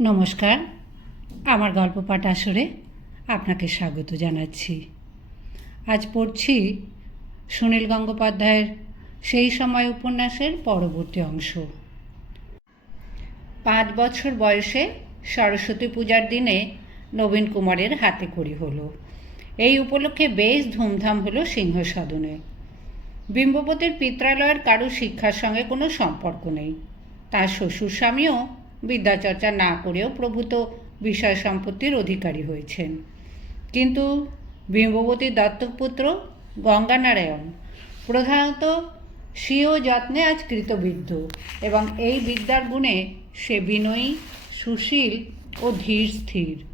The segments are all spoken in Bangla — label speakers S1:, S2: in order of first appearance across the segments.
S1: নমস্কার। আমার গল্প পাঠ আসরে আপনাকে স্বাগত জানাচ্ছি। আজ পড়ছি সুনীল গঙ্গোপাধ্যায়ের সেই সময় উপন্যাসের পরবর্তী অংশ। পাঁচ বছর বয়সে সরস্বতী পূজার দিনে নবীন কুমারের হাতে করি হলো। এই উপলক্ষে বেশ ধুমধাম হলো সিংহসদনে বিম্বপতির পিত্রালয়ের কারও শিক্ষার সঙ্গে কোনো সম্পর্ক নেই। তার শ্বশুর স্বামীও বিদ্যাচর্চা না করেও প্রভূত বিষয় সম্পত্তির অধিকারী হয়েছেন। কিন্তু বিম্ববতী দত্তপুত্র গঙ্গানারায়ণ প্রধানত স্বীয় যত্নে আজ কৃতবিদ্ধ এবং এই বিদ্যার গুণে সে বিনয়ী, সুশীল ও ধীর স্থির।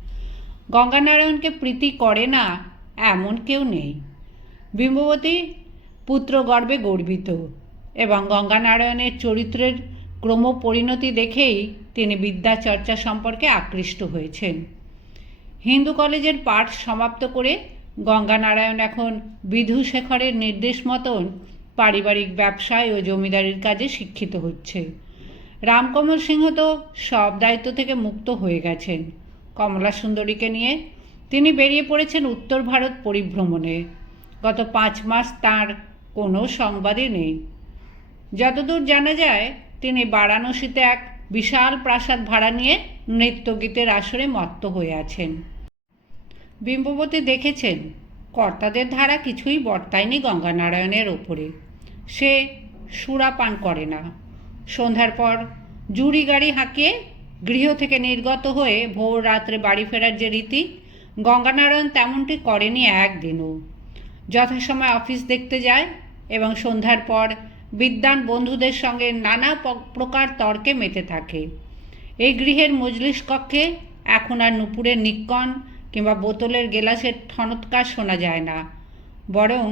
S1: গঙ্গানারায়ণকে প্রীতি করে না এমন কেউ নেই। বিম্ববতী পুত্র গর্বে গর্বিত এবং গঙ্গানারায়ণের চরিত্রের ক্রম পরিণতি দেখেই তিনি বিদ্যা চর্চা সম্পর্কে আকৃষ্ট হয়েছেন। হিন্দু কলেজের পাঠ সমাপ্ত করে গঙ্গানারায়ণ এখন বিধুশেখরের নির্দেশ মতন পারিবারিক ব্যবসায় ও জমিদারির কাজে শিক্ষিত হচ্ছে। রামকমল সিংহ তো সব দায়িত্ব থেকে মুক্ত হয়ে গেছেন। কমলা সুন্দরীকে নিয়ে তিনি বেরিয়ে পড়েছেন উত্তর ভারত পরিভ্রমণে। গত পাঁচ মাস তার কোনো সংবাদই নেই। যতদূর জানা যায় তিনি বারাণসীতে এক বিশাল প্রাসাদ ভাড়া নিয়ে নৃত্যগীতের আসরে মত্ত হয়ে আছেন। বিম্ববতী দেখেছেন, কর্তাদের ধারা কিছুই বর্তায়নি গঙ্গানারায়ণের ওপরে। সে সুরাপান করে না। সন্ধ্যার পর জুড়ি গাড়ি হাঁকিয়ে গৃহ থেকে নির্গত হয়ে ভোর রাত্রে বাড়ি ফেরার যে রীতি, গঙ্গানারায়ণ তেমনটি করেনি একদিনও। যথাসময় অফিস দেখতে যায় এবং সন্ধ্যার পর বিদ্যান বন্ধুদের সঙ্গে নানা প্রকার তর্কে মেতে থাকে। এই গৃহের মজলিস কক্ষে এখন আর নুপুরের নিক্কন কিংবা বোতলের গেলাসের ঠনৎকার শোনা যায় না। বরং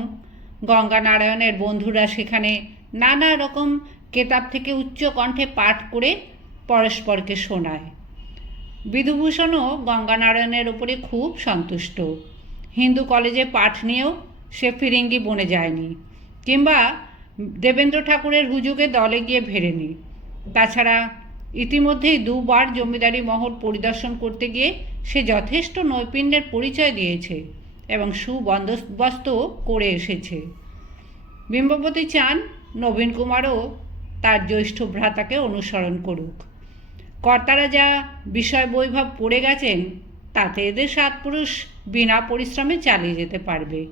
S1: গঙ্গানারায়ণের বন্ধুরা সেখানে নানা রকম কেতাব থেকে উচ্চ কণ্ঠে পাঠ করে পরস্পরকে শোনায়। বিধুভূষণও গঙ্গানারায়ণের উপরে খুব সন্তুষ্ট। হিন্দু কলেজে পাঠ নিয়েও সে ফিরিঙ্গি বনে যায়নি। কিংবা দেবেন্দ্র ঠাকুরের হুজুগে দলে গিয়ে ভেড়ে ভেড়েনি তাছাড়া ইতিমধ্যেই দুবার জমিদারি মহল পরিদর্শন করতে গিয়ে সে যথেষ্ট নৈপুণ্যের পরিচয় দিয়েছে এবং সুবন্দোবস্ত করে এসেছে। বিম্ববতী চান নবীন কুমারও তার জ্যৈষ্ঠ ভ্রাতাকে অনুসরণ করুক। কর্তারা যা বিষয় বৈভব পড়ে গেছেন, তাতে এদের সাত পুরুষ বিনা পরিশ্রমে চালিয়ে যেতে পারবে।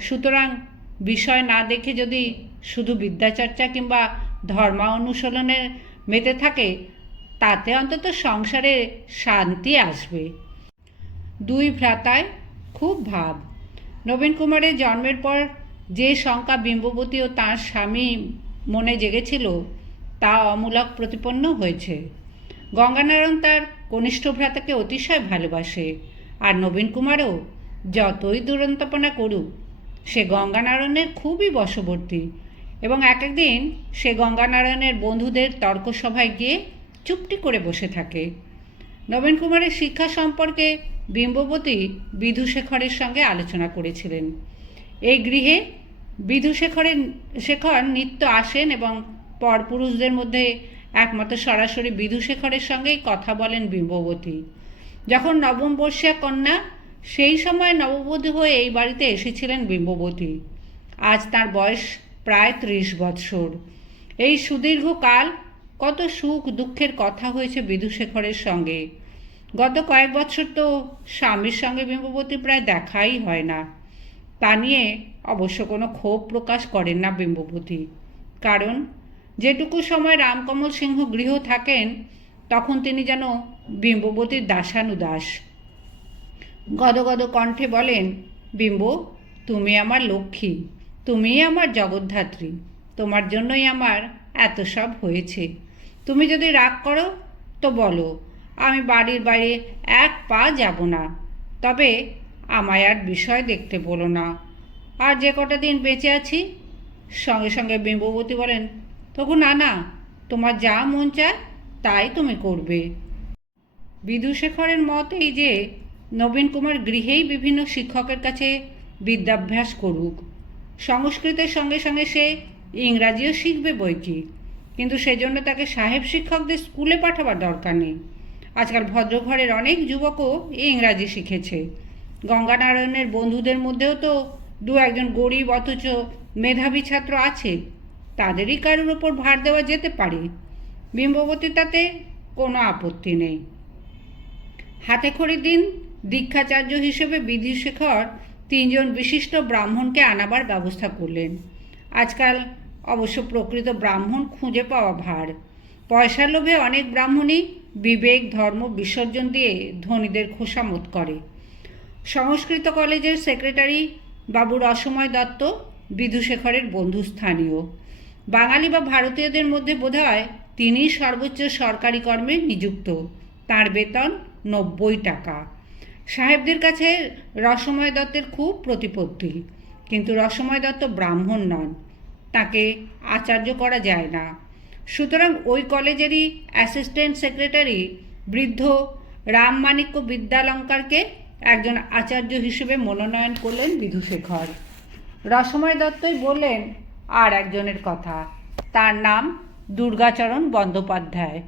S1: সুতরাং বিষয় না দেখে যদি শুধু বিদ্যাচর্চা কিংবা ধর্মা অনুশীলনে মেতে থাকে, তাতে অন্তত সংসারে শান্তি আসবে। দুই ভ্রাতায় খুব ভাব। নবীন কুমারের জন্মের পর যে শঙ্কা বিম্ববতী ও তাঁর স্বামী মনে জেগেছিল, তা অমূলক প্রতিপন্ন হয়েছে। গঙ্গানারায়ণ তার কনিষ্ঠ ভ্রাতাকে অতিশয় ভালোবাসে, আর নবীন কুমারও যতই দুরন্তপনা করুক সে গঙ্গানারায়ণের খুবই বশবর্তী এবং এক একদিন সে গঙ্গানারায়ণের বন্ধুদের তর্কসভায় গিয়ে চুপটি করে বসে থাকে। নবীন কুমারের শিক্ষা সম্পর্কে বিম্ববতী বিধুশেখরের সঙ্গে আলোচনা করেছিলেন। এই গৃহে বিধুশেখরের, শেখর নিত্য আসেন এবং পরপুরুষদের মধ্যে একমাত্র সরাসরি বিধুশেখরের সঙ্গেই কথা বলেন বিম্ববতী। যখন নবম বর্ষিয়া কন্যা সেই সময় নববধূ হয়ে এই বাড়িতে এসেছিলেন বিম্ববতী। আজ তার বয়স প্রায় ত্রিশ বৎসর। এই সুদীর্ঘ কাল কত সুখ দুঃখের কথা হয়েছে বিধুশেখরের সঙ্গে। গত কয়েক বছর তো স্বামীর সঙ্গে বিম্ববতী প্রায় দেখাই হয় না। তা নিয়ে অবশ্য কোনো ক্ষোভ প্রকাশ করেন না বিম্ববতী। কারণ যেটুকু সময় রামকমল সিংহ গৃহ থাকেন, তখন তিনি যেন বিম্ববতীর দাসানুদাস। গদগদ কণ্ঠে বলেন, বিম্ব, তুমি আমার লক্ষ্মী তুমিই আমার জগদ্ধাত্রী, তোমার জন্যই আমার এত সব হয়েছে। তুমি যদি রাগ করো, তো বলো, আমি বাড়ির বাইরে এক পা যাব না। তবে আমায় আর বিষয় দেখতে বলো না। আর যে কটা দিন বেঁচে আছি? সঙ্গে সঙ্গে বিম্ববতী বলেন তখন না না, তোমার যা মন চায়, তাই তুমি করবে। বিদুশেখরের মত এই যে নবীন কুমার গৃহেই বিভিন্ন শিক্ষকের কাছে বিদ্যাভ্যাস করুক। সংস্কৃতের সঙ্গে সঙ্গে সে ইংরাজিও শিখবে বই কি কিন্তু সেজন্য তাকে সাহেব শিক্ষকদের স্কুলে পাঠাবার দরকার নেই। আজকাল ভদ্রঘরের অনেক যুবকও ইংরাজি শিখেছে। গঙ্গানারায়ণের বন্ধুদের মধ্যেও তো দু একজন গরিব অথচ মেধাবী ছাত্র আছে। তাদেরই কারোর ওপর ভার দেওয়া যেতে পারে। বিম্ববতী তাতে কোনো আপত্তি নেই। হাতে খড়ির দিন দীক্ষাচার্য হিসেবে বিধিশেখর তিনজন বিশিষ্ট ব্রাহ্মণকে আনাবার ব্যবস্থা করলেন। আজকাল অবশ্য প্রকৃত ব্রাহ্মণ খুঁজে পাওয়া ভার। পয়সার লোভে অনেক ব্রাহ্মণই বিবেক, ধর্ম, বিসর্জন দিয়ে ধনীদের খোসামত করে। সংস্কৃত কলেজের সেক্রেটারি বাবু রসময় দত্ত বিধুশেখরের বন্ধুস্থানীয়। বাঙালি বা ভারতীয়দের মধ্যে বোধহয় তিনি সর্বোচ্চ সরকারি কর্মে নিযুক্ত। তার বেতন নব্বই টাকা। সাহেবদের কাছে রসময় দত্তের খুব প্রতিপত্তি। কিন্তু রসময় দত্ত ব্রাহ্মণ নন। তাকে আচার্য করা যায় না। সুতরাং ওই কলেজেরই অ্যাসিস্ট্যান্ট সেক্রেটারি বৃদ্ধ রামমাণিক্য বিদ্যালঙ্কারকে একজন আচার্য হিসেবে মনোনয়ন করলেন বিধুশেখর। রসময় দত্তই বললেন, আর একজনের কথা। তার নাম দুর্গাচরণ বন্দ্যোপাধ্যায়।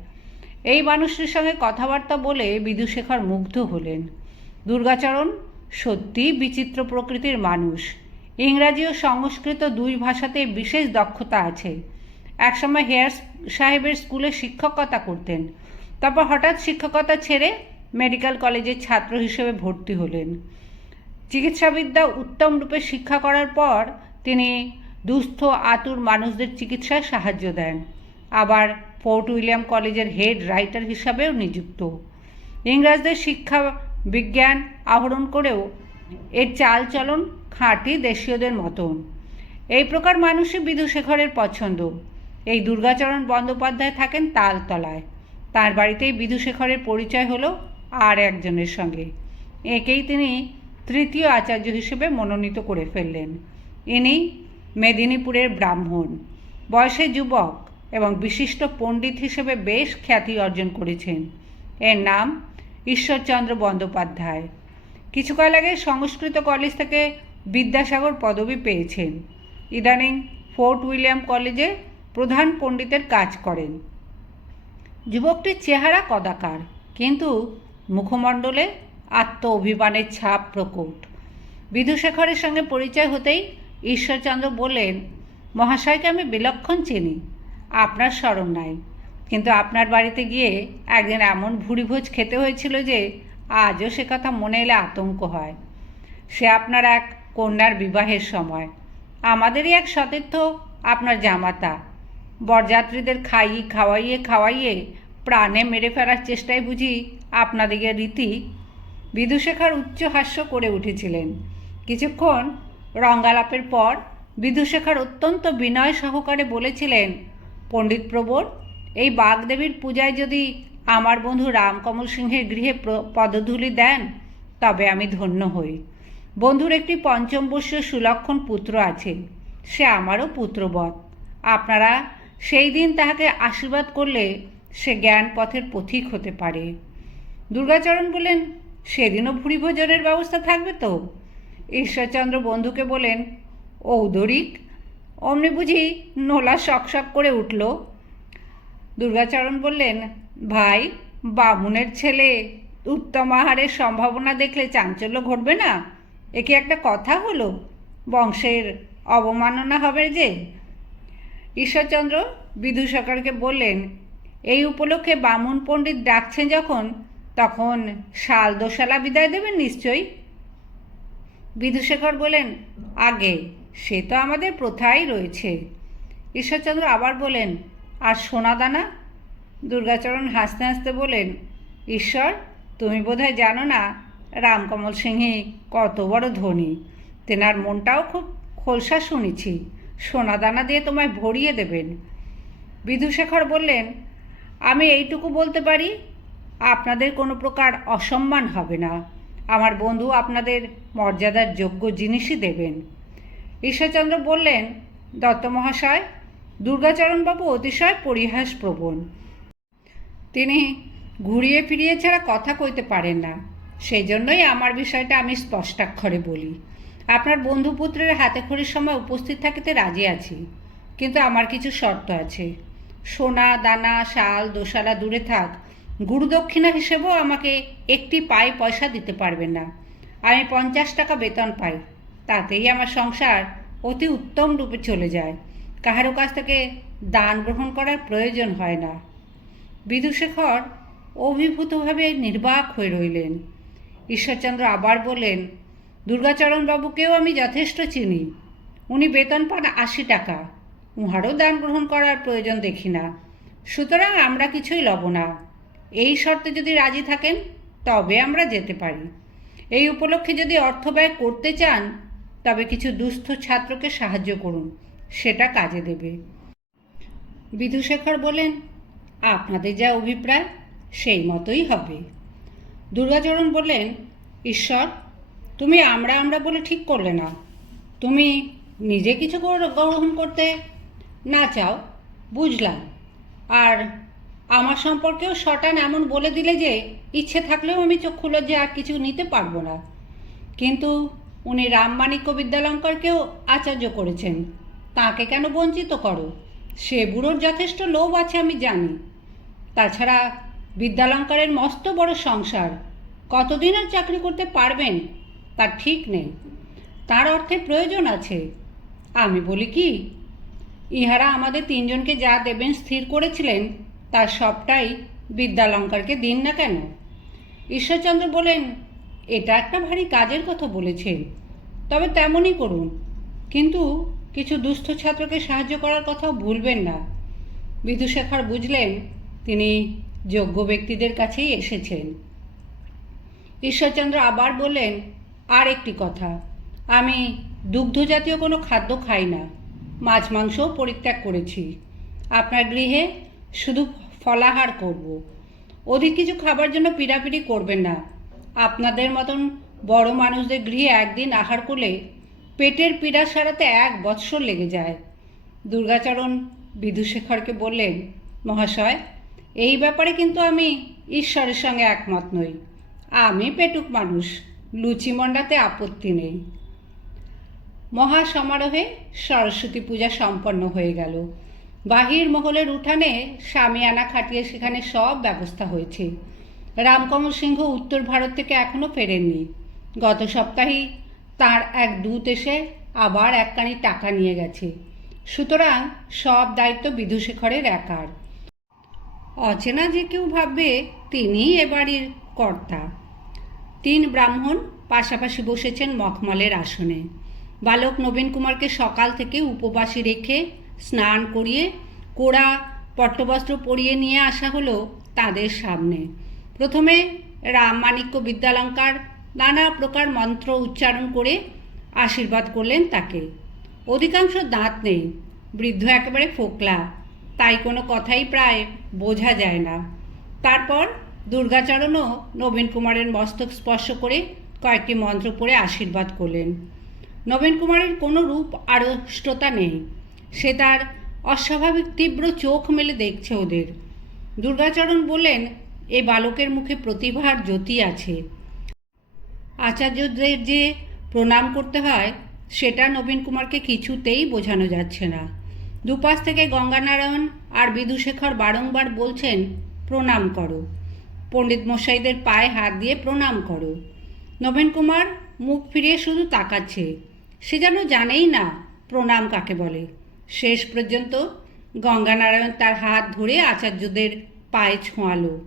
S1: এই মানুষটির সঙ্গে কথাবার্তা বলে বিধুশেখর মুগ্ধ হলেন। দুর্গাচরণ সত্যি বিচিত্র প্রকৃতির মানুষ। ইংরাজি ও সংস্কৃত দুই ভাষাতে বিশেষ দক্ষতা আছে। একসময় হেয়ার সাহেবের স্কুলে শিক্ষকতা করতেন। তারপর হঠাৎ শিক্ষকতা ছেড়ে মেডিকেল কলেজের ছাত্র হিসেবে ভর্তি হলেন। চিকিৎসাবিদ্যা উত্তম রূপে শিক্ষা করার পর তিনি দুস্থ, আতুর মানুষদের চিকিৎসায় সাহায্য দেন। আবার ফোর্ট উইলিয়াম কলেজের হেড রাইটার হিসাবেও নিযুক্ত। ইংরাজদের শিক্ষা বিজ্ঞান আহরণ করেও এর চালচলন খাঁটি দেশীয়দের মতন। এই প্রকার মানুষই বিধুশেখরের পছন্দ। এই দুর্গাচরণ বন্দ্যোপাধ্যায় থাকেন তালতলায়। তার বাড়িতেই বিধুশেখরের পরিচয় হলো আর একজনের সঙ্গে। একেই তিনি তৃতীয় আচার্য হিসেবে মনোনীত করে ফেললেন। ইনি মেদিনীপুরের ব্রাহ্মণ। বয়সে যুবক এবং বিশিষ্ট পণ্ডিত হিসেবে বেশ খ্যাতি অর্জন করেছেন। এর নাম ঈশ্বরচন্দ্র বন্দ্যোপাধ্যায়। কিছুকাল আগে সংস্কৃত কলেজ থেকে বিদ্যাসাগর পদবি পেয়েছেন। ইদানিং ফোর্ট উইলিয়াম কলেজে প্রধান পণ্ডিতের কাজ করেন। যুবকটির চেহারা কদাকার, কিন্তু মুখমণ্ডলে আত্ম অভিমানের ছাপ প্রকট। বিধুশেখরের সঙ্গে পরিচয় হতেই ঈশ্বরচন্দ্র বললেন, মহাশয়কে আমি বিলক্ষণ চিনি। আপনার স্মরণ নাই। কিন্তু আপনার বাড়িতে গিয়ে একদিন এমন ভুড়িভোজ খেতে হয়েছিল যে আজও সে কথা মনে এলে আতঙ্ক হয়। সে আপনার এক কন্যার বিবাহের সময়। আমাদেরই এক সতীর্থ আপনার জামাতা। বরযাত্রীদের খাইয়ে খাওয়াইয়ে খাওয়াইয়ে প্রাণে মেরে ফেলার চেষ্টায় বুঝি আপনাদিকে রীতি বিদুশেখর উচ্চ হাস্য করে উঠেছিলেন। কিছুক্ষণ রঙ্গালাপের পর বিদুশেখর অত্যন্ত বিনয় সহকারে বলেছিলেন, পণ্ডিত প্রবর এই বাগদেবীর পূজায় যদি আমার বন্ধু রামকমল সিংহের গৃহে পদধূলি দেন, তবে আমি ধন্য হই। বন্ধুর একটি পঞ্চম বর্ষীয় সুলক্ষণ পুত্র আছে, সে আমারও পুত্রবৎ। আপনারা সেই দিন তাহাকে আশীর্বাদ করলে সে জ্ঞান পথের পথিক হতে পারে। দুর্গাচরণ বলেন সেদিনও ভুড়ি ভোজনের ব্যবস্থা থাকবে তো? ঈশ্বরচন্দ্র বন্ধুকে বলেন ঔদরিক। অমনি বুঝি নোলা শক করে উঠল। দুর্গাচরণ বললেন, ভাই, বামুনের ছেলে, উত্তম আহারের সম্ভাবনা দেখলে চাঞ্চল্য ঘটবে না? একে একটা কথা হলো? বংশের অবমাননা হবে যে? ঈশ্বরচন্দ্র বিধু সরকারকে বললেন, এই উপলক্ষে বামুন পণ্ডিত ডাকছেন যখন, তখন শাল দোশালা বিদায় দেবেন নিশ্চয়ই? বিধুশেখর বলেন আগে, সে তো আমাদের প্রথাই রয়েছে। ঈশ্বরচন্দ্র আবার বলেন আর সোনাদানা? দুর্গাচরণ হাসতে হাসতে বলেন ঈশ্বর, তুমি বোধহয় জানো না, রামকমল সিংহী কত বড় ধনী। তেনার মনটাও খুব খোলসা শুনেছি। সোনাদানা দিয়ে তোমায় ভরিয়ে দেবেন। বিধুশেখর বললেন, আমি এইটুকু বলতে পারি, আপনাদের কোনো প্রকার অসম্মান হবে না। আমার বন্ধু আপনাদের মর্যাদার যোগ্য জিনিসই দেবেন। ঈশ্বরচন্দ্র বললেন, দত্ত মহাশয় দুর্গাচরণবাবু অতিশয় পরিহাসপ্রবণ। তিনি ঘুরিয়ে ফিরিয়ে ছাড়া কথা কইতে পারেন না। সেই জন্যই আমার বিষয়টা আমি স্পষ্টাক্ষরে বলি। আপনার বন্ধুপুত্রের হাতে খড়ির সময় উপস্থিত থাকিতে রাজি আছি, কিন্তু আমার কিছু শর্ত আছে। সোনা, দানা, শাল, দোশালা দূরে থাক, গুরুদক্ষিণা হিসেবেও আমাকে একটি পায়ে পয়সা দিতে পারবেন না। আমি পঞ্চাশ টাকা বেতন পাই, তাতেই আমার সংসার অতি উত্তম রূপে চলে যায়। কাহারও কাছ থেকে দান গ্রহণ করার প্রয়োজন হয় না। বিদুশেখর অভিভূতভাবে নির্বাক হয়ে রইলেন। ঈশ্বরচন্দ্র আবার বললেন দুর্গাচরণ বাবুকেও আমি যথেষ্ট চিনি। উনি বেতন পান আশি টাকা। উহারও দান গ্রহণ করার প্রয়োজন দেখি না। সুতরাং আমরা কিছুই লব না। এই শর্তে যদি রাজি থাকেন, তবে আমরা যেতে পারি। এই উপলক্ষে যদি অর্থ ব্যয় করতে চান, তবে কিছু দুস্থ ছাত্রকে সাহায্য করুন। সেটা কাজে দেবে। বিধুশেখর বলেন, আপনাদের যা অভিপ্রায়, সেই মতোই হবে। দুর্গাচরণ বললেন, ঈশ্বর, তুমি আমরা আমরা বলে ঠিক করলে না। তুমি নিজে কিছু গর- গ্রহণ করতে না চাও, বুঝলাম। আর আমার সম্পর্কেও শটান এমন বলে দিলে যে ইচ্ছে থাকলেও আমি চক্ষু যে আর কিছু নিতে পারব না। কিন্তু উনি রামমাণিক্য বিদ্যালঙ্করকেও আচার্য করেছেন। তাকে কেন বঞ্চিত করো? সে বুড়োর যথেষ্ট লোভ আছে, আমি জানি। তাছাড়া বিদ্যালঙ্কারের মস্ত বড় সংসার, কতদিন আর চাকরি করতে পারবেন? তার ঠিক নেই। তার অর্থে প্রয়োজন আছে। আমি বলি কি, ইহারা আমাদের তিনজনকে যা দেবেন স্থির করেছিলেন, তার সবটাই বিদ্যালঙ্কারকে দিন না কেন? ঈশ্বরচন্দ্র বলেন, এটা একটা ভারী কাজের কথা বলেছেন। তবে তেমনই করুন। কিন্তু কিছু দুস্থ ছাত্রকে সাহায্য করার কথাও ভুলবেন না। বিদুশেখর বুঝলেন তিনি যোগ্য ব্যক্তিদের কাছেই এসেছেন। ঈশ্বরচন্দ্র আবার বললেন, আর একটি কথা, আমি দুগ্ধজাতীয় কোনো খাদ্য খাই না, মাছ মাংসও পরিত্যাগ করেছি। আপনার গৃহে শুধু ফলাহার করব। অধিক কিছু খাবার জন্য পিড়াপিড়ি করবেন না। আপনাদের মতন বড় মানুষদের গৃহে একদিন আহার করলে পেটের পীড়া সারাতে এক বৎসর লেগে যায়। দুর্গাচরণ বিধুশেখরকে বললেন, মহাশয়, এই ব্যাপারে কিন্তু আমি ঈশ্বরের সঙ্গে একমত নই। আমি পেটুক মানুষ, লুচি মন্ডাতে আপত্তি নেই। মহা সমারোহে সরস্বতী পূজা সম্পন্ন হয়ে গেল। বাহির মহলের উঠানে সামিয়ানা খাটিয়ে সেখানে সব ব্যবস্থা হয়েছে। রামকমল সিংহ উত্তর ভারত থেকে এখনও ফেরেননি। গত সপ্তাহেই তার এক দূত এসে আবার একখানি টাকা নিয়ে গেছে। সুতরাং সব দায়িত্ব বিধুশেখরের একার। অচেনা যে কেউ ভাববে তিনি এ বাড়ির কর্তা। তিন ব্রাহ্মণ পাশাপাশি বসেছেন মখমলের আসনে। বালক নবীন কুমারকে সকাল থেকে উপবাসী রেখে স্নান করিয়ে কোড়া পট্টবস্ত্র পরিয়ে নিয়ে আসা হলো তাদের সামনে। প্রথমে রামমাণিক্য বিদ্যালঙ্কার নানা প্রকার মন্ত্র উচ্চারণ করে আশীর্বাদ করলেন তাকে। অধিকাংশ দাঁত নেই, বৃদ্ধ একেবারে ফোকলা, তাই কোনো কথাই প্রায় বোঝা যায় না। তারপর দুর্গাচরণও নবীন কুমারের মস্তক স্পর্শ করে কয়েকটি মন্ত্র পড়ে আশীর্বাদ করলেন। নবীন কুমারের কোনো রূপ আড়ষ্টতা নেই, সে তার অস্বাভাবিক তীব্র চোখ মেলে দেখছে ওদের। দুর্গাচরণ বললেন, এ বালকের মুখে প্রতিভার জ্যোতি আছে আচার্যদের যে প্রণাম করতে হয়, সেটা নবীন কুমারকে কিছুতেই বোঝানো যাচ্ছে না। দুপাশ থেকে গঙ্গানারায়ণ আর বিধুশেখর বারংবার বলছেন, প্রণাম করো। পণ্ডিত মশাইদের পায়ে হাত দিয়ে প্রণাম করো। নবীন কুমার মুখ ফিরিয়ে শুধু তাকাচ্ছে। সে যেন জানেই না প্রণাম কাকে বলে। শেষ পর্যন্ত গঙ্গানারায়ণ তার হাত ধরে আচার্যদের পায়ে ছোঁয়ালো।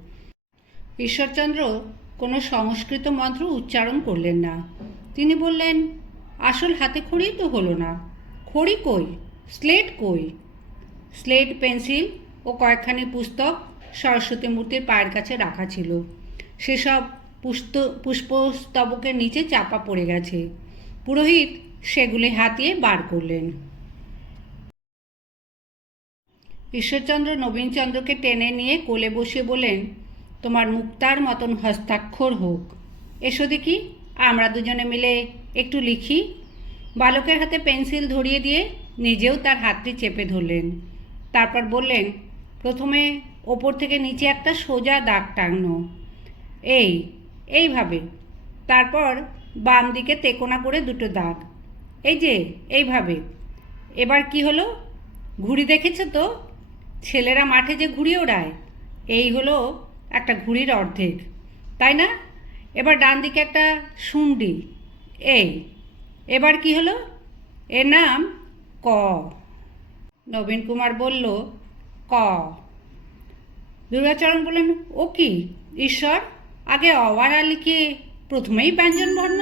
S1: ঈশ্বরচন্দ্র কোনো সংস্কৃত মন্ত্র উচ্চারণ করলেন না। তিনি বললেন, আসল হাতে খড়িই তো হলো না। খড়ি কই? স্লেট কই? স্লেট, পেন্সিল ও কয়েকখানি পুস্তক সরস্বতী মূর্তির পায়ের কাছে রাখা ছিল। সেসব পুস্ত পুষ্পস্তবকের নিচে চাপা পড়ে গেছে। পুরোহিত সেগুলি হাতিয়ে বার করলেন। ঈশ্বরচন্দ্র নবীনচন্দ্রকে টেনে নিয়ে কোলে বসিয়ে বলেন তোমার মুক্তার মতন হস্তাক্ষর হোক। এসো দেখি, আমরা দুজনে মিলে একটু লিখি। বালকের হাতে পেন্সিল ধরিয়ে দিয়ে নিজেও তার হাতটি চেপে ধরলেন। তারপর বললেন, প্রথমে ওপর থেকে নিচে একটা সোজা দাগ টাঙনো। এই, এইভাবে। তারপর বাম দিকে তেকোনা করে দুটো দাগ। এই যে, এইভাবে। এবার কি হলো? ঘুড়ি দেখেছ তো? ছেলেরা মাঠে যে ঘুড়ি ওড়ায়, এই হলো একটা ঘুড়ির অর্ধেক, তাই না? এবার ডান দিকে একটা শুন্ডি এই এবার কি হলো? এর নাম ক। নবীন কুমার বলল, ক। দুর্গাচরণ বললেন, ও কি? ঈশ্বর? আগে অওয়ারা লিখে প্রথমেই ব্যঞ্জন বর্ণ